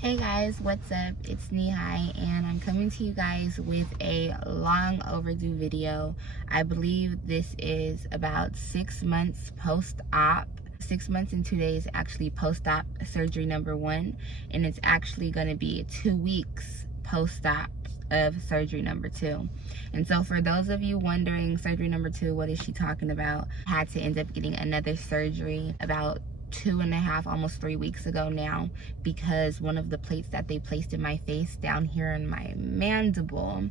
Hey guys, what's up? It's Nehi and I'm coming to you guys with a long overdue video. I believe this is about 6 months post-op. 6 months and 2 days actually post-op surgery number 1, and it's actually going to be 2 weeks post-op of surgery number 2. And so for those of you wondering, surgery number 2, what is she talking about? I had to end up getting another surgery about 2.5, almost 3 weeks ago now, because one of the plates that they placed in my face down here in my mandible,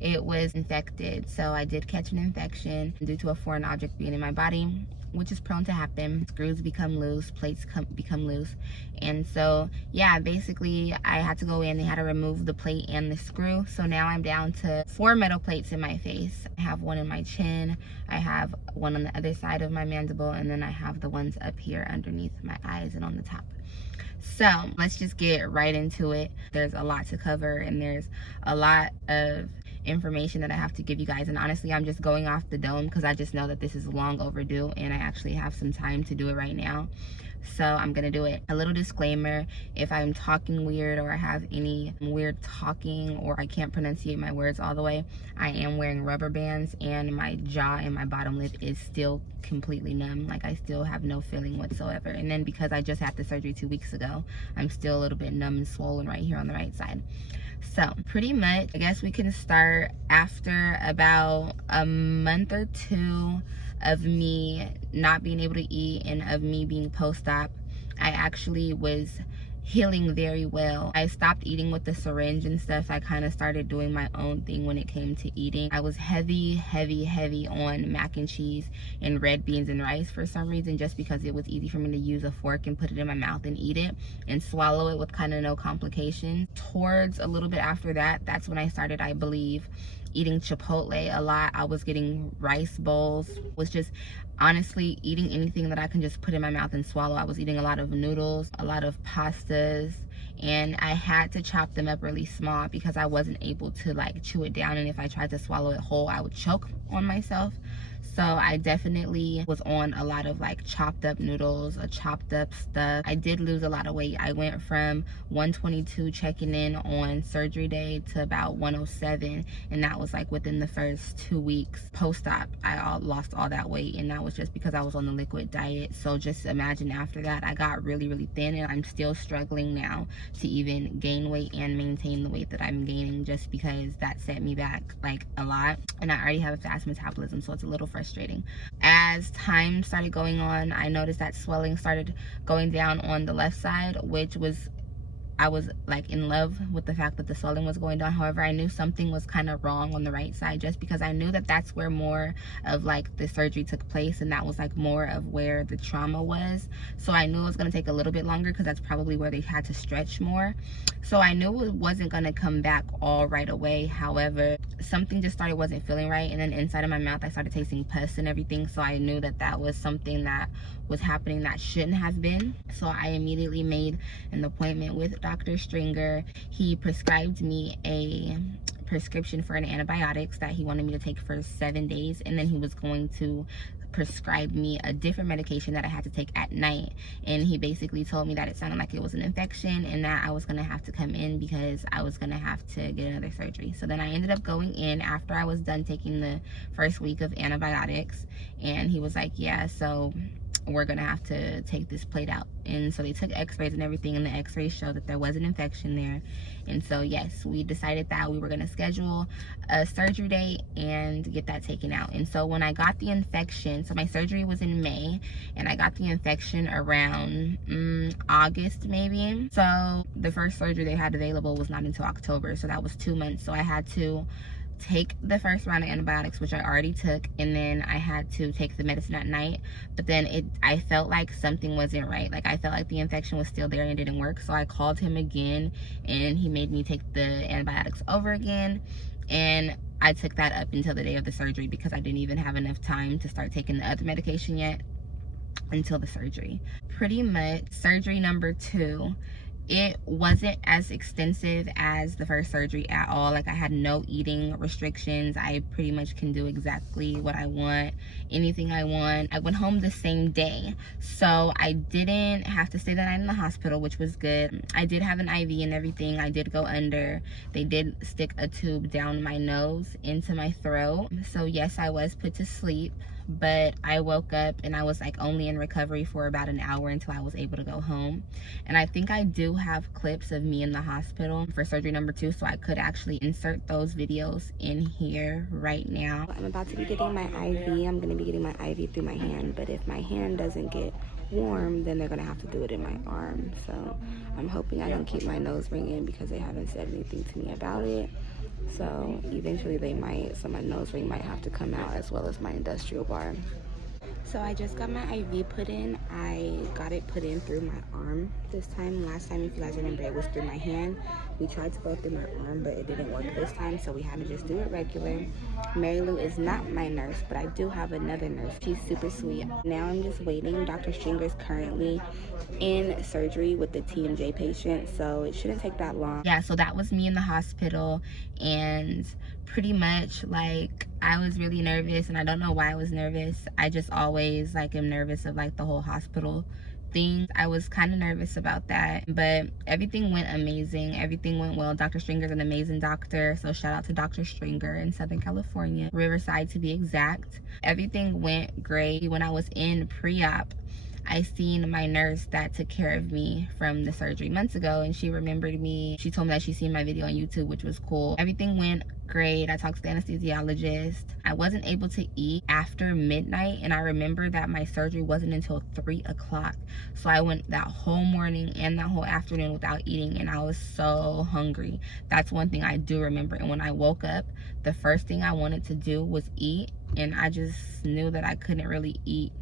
it was infected. So I did catch an infection due to a foreign object being in my body, which is prone to happen. Screws become loose, plates become loose. And so yeah, basically I had to go in, they had to remove the plate and the screw. So now I'm down to 4 metal plates in my face. I have one in my chin, I have one on the other side of my mandible, and then I have the ones up here underneath my eyes and on the top. So let's just get right into it. There's a lot to cover and there's a lot of information that I have to give you guys, and honestly I'm just going off the dome because I just know that this is long overdue and I actually have some time to do it right now, so I'm gonna do it. A little disclaimer: if I'm talking weird or I have any weird talking or I can't pronunciate my words all the way, I am wearing rubber bands and my jaw and my bottom lip is still completely numb. Like, I still have no feeling whatsoever. And then because I just had the surgery 2 weeks ago, I'm still a little bit numb and swollen right here on the right side. So pretty much, I guess we can start after about a month or 2 of me not being able to eat and of me being post-op. I actually was healing very well. I stopped eating with the syringe and stuff. I kind of started doing my own thing when it came to eating. I was heavy on mac and cheese and red beans and rice for some reason, just because it was easy for me to use a fork and put it in my mouth and eat it and swallow it with kind of no complication. Towards a little bit after that, that's when I started, I believe, eating Chipotle a lot. I was getting rice bowls, was just honestly eating anything that I can just put in my mouth and swallow. I was eating a lot of noodles, a lot of pastas, and I had to chop them up really small because I wasn't able to like chew it down, and if I tried to swallow it whole I would choke on myself. So I definitely was on a lot of like chopped up noodles, chopped up stuff. I did lose a lot of weight. I went from 122 checking in on surgery day to about 107, and that was like within the first 2 weeks post-op. I lost all that weight, and that was just because I was on the liquid diet. So just imagine after that I got really thin, and I'm still struggling now to even gain weight and maintain the weight that I'm gaining, just because that set me back like a lot, and I already have a fast metabolism, so it's a little frustrating. As time started going on, I noticed that swelling started going down on the left side, which was, I was like in love with the fact that the swelling was going down. However, I knew something was kind of wrong on the right side, just because I knew that that's where more of like the surgery took place, and that was like more of where the trauma was. So I knew it was going to take a little bit longer because that's probably where they had to stretch more. So I knew it wasn't going to come back all right away. However, something just wasn't feeling right, and then inside of my mouth I started tasting pus and everything. So I knew that that was something that was happening that shouldn't have been. So I immediately made an appointment with Dr. Stringer. He prescribed me a prescription for an antibiotics that he wanted me to take for 7 days, and then he was going to prescribe me a different medication that I had to take at night. And he basically told me that it sounded like it was an infection and that I was gonna have to come in because I was gonna have to get another surgery. So then I ended up going in after I was done taking the first week of antibiotics, and he was like, yeah, so we're gonna have to take this plate out. And so they took x-rays and everything, and the x-rays showed that there was an infection there. And so yes, we decided that we were gonna schedule a surgery date and get that taken out. And so when I got the infection, so my surgery was in May and I got the infection around August maybe. So the first surgery they had available was not until October, so that was 2 months. So I had to take the first round of antibiotics, which I already took, and then I had to take the medicine at night. But then I felt like something wasn't right. Like, I felt like the infection was still there and it didn't work. So I called him again, and he made me take the antibiotics over again, and I took that up until the day of the surgery because I didn't even have enough time to start taking the other medication yet until the surgery. Pretty much surgery number 2, It wasn't as extensive as the first surgery at all. Like, I had no eating restrictions. I pretty much can do exactly what I want, anything I want. I went home the same day, so I didn't have to stay the night in the hospital, which was good. I did have an IV and everything. I did go under. They did stick a tube down my nose into my throat. So yes, I was put to sleep, but I woke up and I was like only in recovery for about an hour until I was able to go home. And I think I do have clips of me in the hospital for surgery number 2, so I could actually insert those videos in here right now. I'm about to be getting my IV. I'm going to be getting my IV through my hand, but if my hand doesn't get warm, then they're going to have to do it in my arm. So I'm hoping I can keep my nose ring in because they haven't said anything to me about it. So eventually they might, so my nose ring might have to come out as well as my industrial bar. So I just got my IV put in. I got it put in through my arm this time. Last time, if you guys remember, it was through my hand. We tried to go through my arm, but it didn't work this time, so we had to just do it regular. Mary Lou is not my nurse, but I do have another nurse. She's super sweet. Now I'm just waiting. Dr. Stringer's currently in surgery with the TMJ patient, so it shouldn't take that long. Yeah, so that was me in the hospital, and pretty much like I was really nervous, and I don't know why I was nervous. I just always like am nervous of like the whole hospital thing. I was kind of nervous about that, but everything went amazing. Everything went well. Dr. Stringer's an amazing doctor, so shout out to Dr. Stringer in Southern California, Riverside to be exact. Everything went great. When I was in pre-op, I seen my nurse that took care of me from the surgery months ago, and she remembered me. She told me that she seen my video on YouTube, which was cool. Everything went great. I talked to the anesthesiologist. I wasn't able to eat after midnight, and I remember that my surgery wasn't until 3 o'clock. So I went that whole morning and that whole afternoon without eating, and I was so hungry. That's one thing I do remember. And when I woke up, the first thing I wanted to do was eat, and I just knew that I couldn't really eat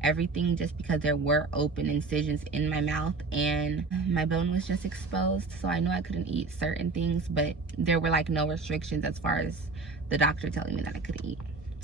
everything just because there were open incisions in my mouth and my bone was just exposed. So I know I couldn't eat certain things, but there were like no restrictions as far as the doctor telling me that I couldn't eat.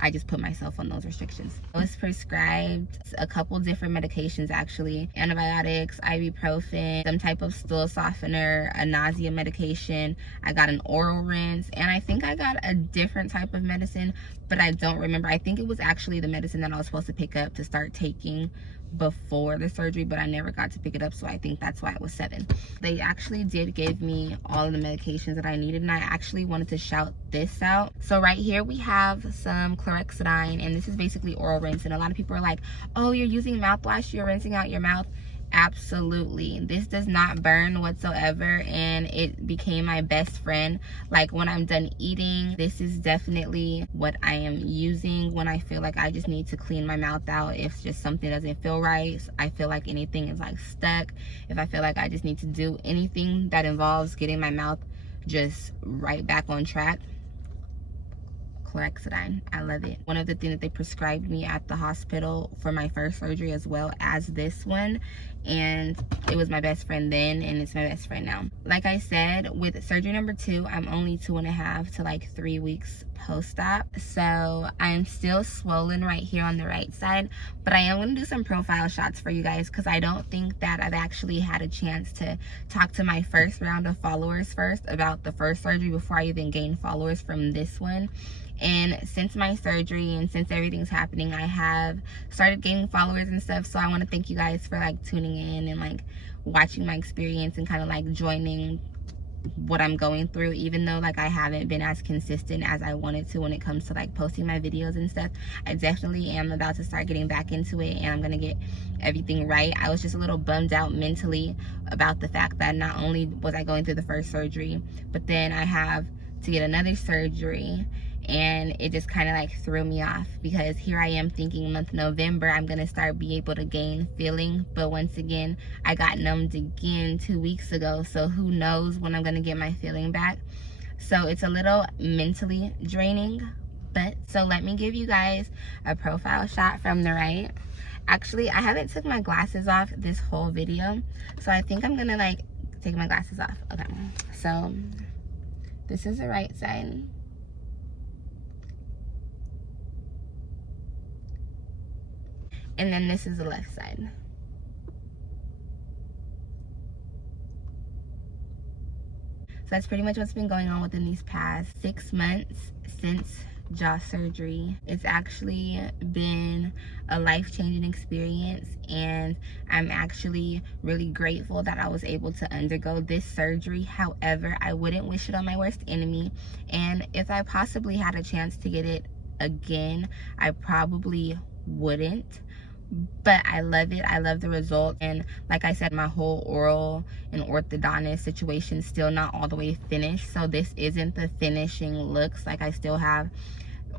I just put myself on those restrictions. I was prescribed a couple different medications, actually. Antibiotics, ibuprofen, some type of stool softener, a nausea medication. I got an oral rinse, and I think I got a different type of medicine, but I don't remember. I think it was actually the medicine that I was supposed to pick up to start taking before the surgery, but I never got to pick it up, so I think that's why it was 7. They actually did give me all of the medications that I needed, and I actually wanted to shout this out. So right here we have some chlorhexidine, and this is basically oral rinse. And a lot of people are like, oh, you're using mouthwash, you're rinsing out your mouth. Absolutely, this does not burn whatsoever, and it became my best friend. Like when I'm done eating, this is definitely what I am using when I feel like I just need to clean my mouth out. If just something doesn't feel right, I feel like anything is like stuck, if I feel like I just need to do anything that involves getting my mouth just right back on track, chlorhexidine. I love it. One of the things that they prescribed me at the hospital for my first surgery as well as this one, and it was my best friend then, and it's my best friend now. Like I said, with surgery number 2, I'm only 2.5 to like 3 weeks post-op, so I'm still swollen right here on the right side, but I am going to do some profile shots for you guys because I don't think that I've actually had a chance to talk to my first round of followers first about the first surgery before I even gained followers from this one. And since my surgery and since everything's happening, I have started gaining followers and stuff. So I want to thank you guys for like tuning in and like watching my experience and kind of like joining what I'm going through, even though like I haven't been as consistent as I wanted to when it comes to like posting my videos and stuff. I definitely am about to start getting back into it, and I'm gonna get everything right. I was just a little bummed out mentally about the fact that not only was I going through the first surgery, but then I have to get another surgery, and it just kind of like threw me off because here I am thinking month November I'm gonna start be able to gain feeling, but once again I got numbed again 2 weeks ago, so who knows when I'm gonna get my feeling back. So it's a little mentally draining, but so let me give you guys a profile shot from the right. Actually, I haven't took my glasses off this whole video, so I think I'm gonna like take my glasses off. Okay, so this is the right side. And then this is the left side. So that's pretty much what's been going on within these past 6 months since jaw surgery. It's actually been a life-changing experience, and I'm actually really grateful that I was able to undergo this surgery. However, I wouldn't wish it on my worst enemy, and if I possibly had a chance to get it again, I probably wouldn't. But I love it. I love the result. And like I said, my whole oral and orthodontist situation still not all the way finished. So this isn't the finishing looks. Like, I still have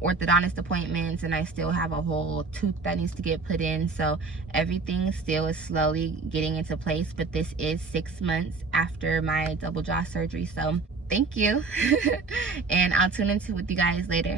orthodontist appointments, and I still have a whole tooth that needs to get put in. So everything still is slowly getting into place. But this is 6 months after my double jaw surgery. So thank you. And I'll tune into with you guys later.